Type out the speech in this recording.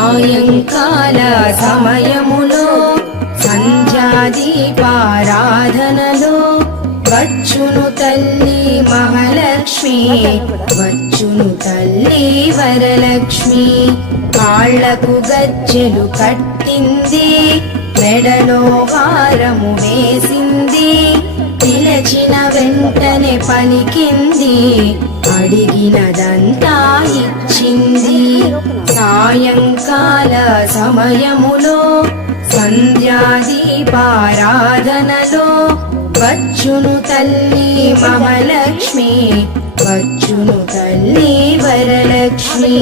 సాయంకాల సమయములో సంధ్యాదీపారాధనలో వచ్చును తల్లి మహాలక్ష్మి, వచ్చును తల్లి వరలక్ష్మి. కాళ్లకు గజ్జెలు కట్టింది, మెడలో హారము వేసింది, పిలచిన వెంటనే పలికింది, అడిగినదంతా ఇచ్చింది. సాయంకాల సమయములో సంధ్యాదీపారాధనలో వచ్చును తల్లి మహాలక్ష్మి, వచ్చును తల్లి వరలక్ష్మి.